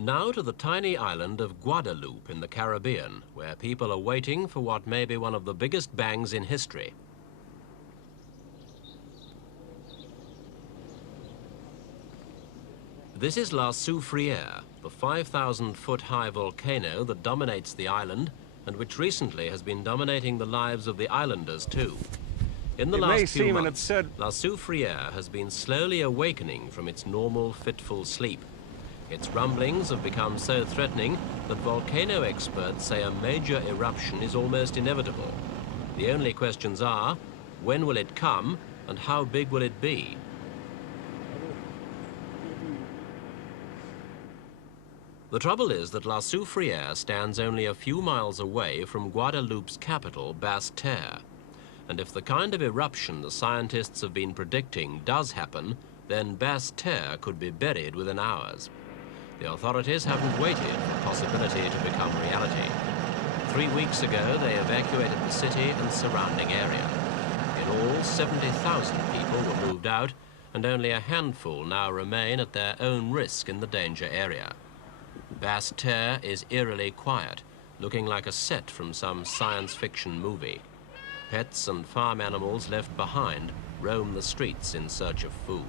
Now to the tiny island of Guadeloupe in the Caribbean, where people are waiting for what may be one of the biggest bangs in history. This is La Soufriere, the 5,000-foot-high volcano that dominates the island and which recently has been dominating the lives of the islanders too. In the last few months, La Soufriere has been slowly awakening from its normal, fitful sleep. Its rumblings have become so threatening that volcano experts say a major eruption is almost inevitable. The only questions are, when will it come and how big will it be? The trouble is that La Soufriere stands only a few miles away from Guadeloupe's capital, Basse-Terre. And if the kind of eruption the scientists have been predicting does happen, then Basse-Terre could be buried within hours. The authorities haven't waited for the possibility to become reality. 3 weeks ago, they evacuated the city and surrounding area. In all, 70,000 people were moved out, and only a handful now remain at their own risk in the danger area. Basse-Terre is eerily quiet, looking like a set from some science fiction movie. Pets and farm animals left behind roam the streets in search of food.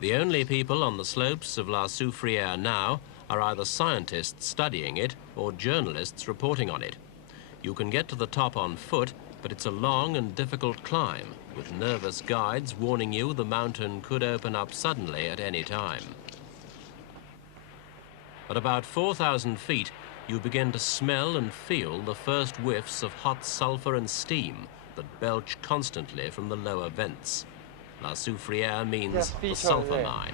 The only people on the slopes of La Soufriere now are either scientists studying it or journalists reporting on it. You can get to the top on foot, but it's a long and difficult climb, with nervous guides warning you the mountain could open up suddenly at any time. At about 4,000 feet, you begin to smell and feel the first whiffs of hot sulfur and steam that belch constantly from the lower vents. La Soufriere means the sulfur mine.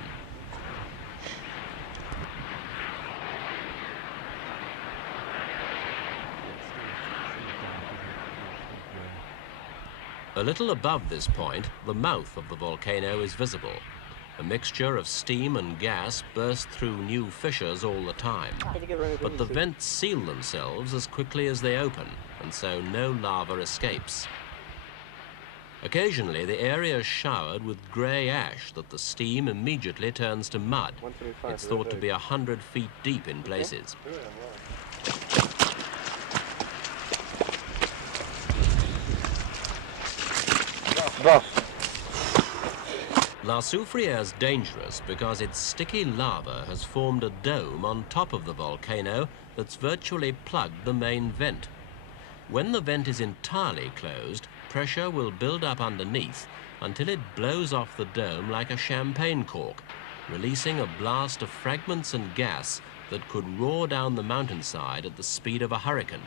A little above this point, the mouth of the volcano is visible. A mixture of steam and gas bursts through new fissures all the time. But the vents seal themselves as quickly as they open, and so no lava escapes. Occasionally, the area is showered with grey ash that the steam immediately turns to mud. It's thought to be 100 feet deep in places. La Soufriere is dangerous because its sticky lava has formed a dome on top of the volcano that's virtually plugged the main vent. When the vent is entirely closed, pressure will build up underneath until it blows off the dome like a champagne cork, releasing a blast of fragments and gas that could roar down the mountainside at the speed of a hurricane.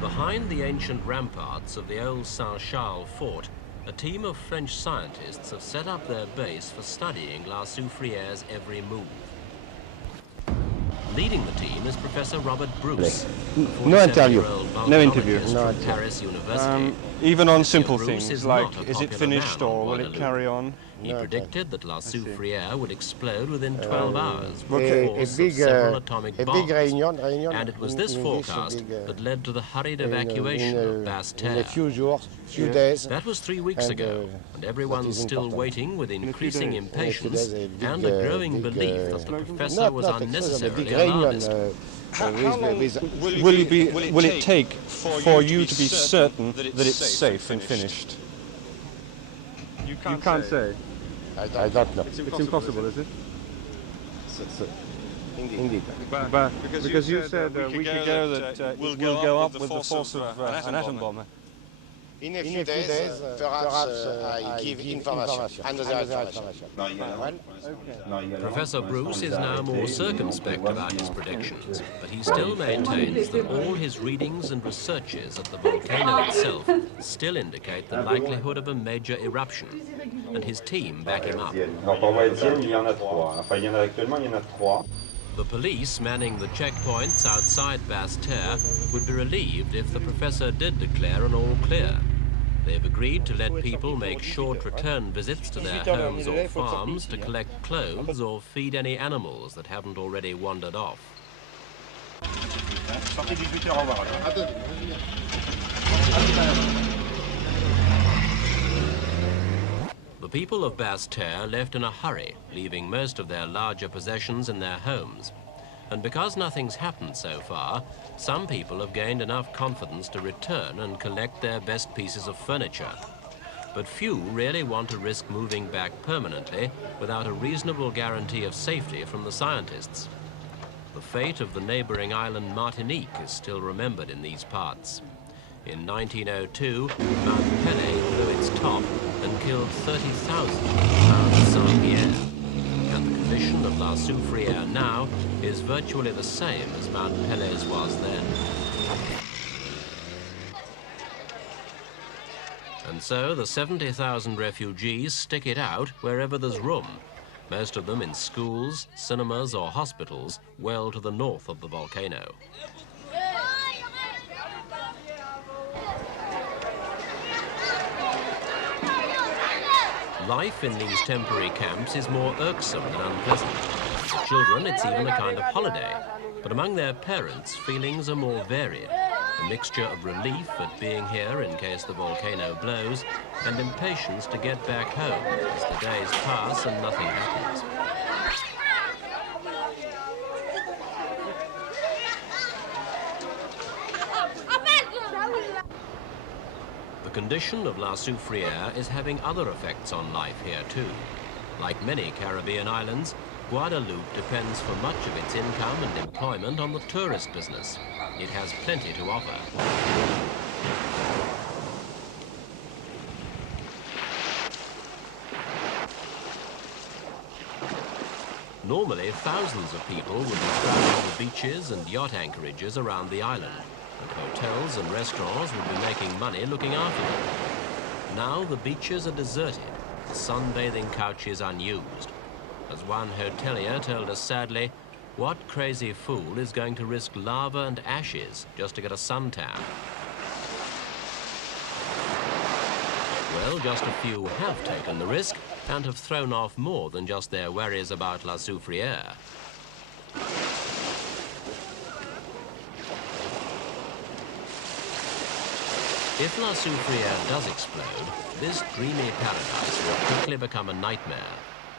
Behind the ancient ramparts of the old Saint-Charles fort, a team of French scientists have set up their base for studying La Soufriere's every move. Leading the team is Professor Robert Bruce, no interview. No interview. From Paris University. Even on simple things like, is it finished or will it carry on? He predicted that La Soufriere would explode within 12 hours with the force of several atomic bombs. And it was this forecast that led to the hurried evacuation of Basse-Terre. That was 3 weeks ago, and everyone's still waiting with increasing impatience and a growing belief that the professor was unnecessarily alarmist. How long will it take for you to be certain that it's safe and finished? You can't say. I don't know. It's impossible, is it? Indeed. But because you said a week ago that it will go up with the force of an atom bomb. In a few days, perhaps I give information, another information. Professor Bruce is now more circumspect about his predictions, but he still maintains that all his readings and researches at the volcano itself still indicate the likelihood of a major eruption, and his team back him up. The police manning the checkpoints outside Basse-Terre would be relieved if the professor did declare an all clear. They've agreed to let people make short return visits to their homes or farms to collect clothes or feed any animals that haven't already wandered off. The people of Basse-Terre left in a hurry, leaving most of their larger possessions in their homes. And because nothing's happened so far, some people have gained enough confidence to return and collect their best pieces of furniture. But few really want to risk moving back permanently without a reasonable guarantee of safety from the scientists. The fate of the neighboring island Martinique is still remembered in these parts. In 1902, Mount Pelée blew its top and killed 30,000 Mount Saint-Pierre. And the condition of La Soufriere now is virtually the same as Mount Pelé's was then. And so the 70,000 refugees stick it out wherever there's room, most of them in schools, cinemas or hospitals well to the north of the volcano. Life in these temporary camps is more irksome than unpleasant. For children, it's even a kind of holiday. But among their parents, feelings are more varied. A mixture of relief at being here in case the volcano blows, and impatience to get back home as the days pass and nothing happens. The condition of La Soufriere is having other effects on life here too. Like many Caribbean islands, Guadeloupe depends for much of its income and employment on the tourist business. It has plenty to offer. Normally, thousands of people would be crowding the beaches and yacht anchorages around the island, and hotels and restaurants would be making money looking after them. Now the beaches are deserted, the sunbathing couches unused. As one hotelier told us sadly, what crazy fool is going to risk lava and ashes just to get a suntan? Well, just a few have taken the risk and have thrown off more than just their worries about La Soufriere. If La Soufriere does explode, this dreamy paradise will quickly become a nightmare.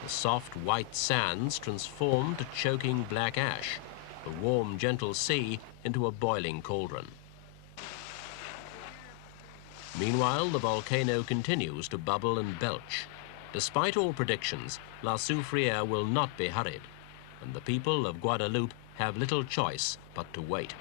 The soft white sands transform to choking black ash, the warm gentle sea into a boiling cauldron. Meanwhile, the volcano continues to bubble and belch. Despite all predictions, La Soufriere will not be hurried, and the people of Guadeloupe have little choice but to wait.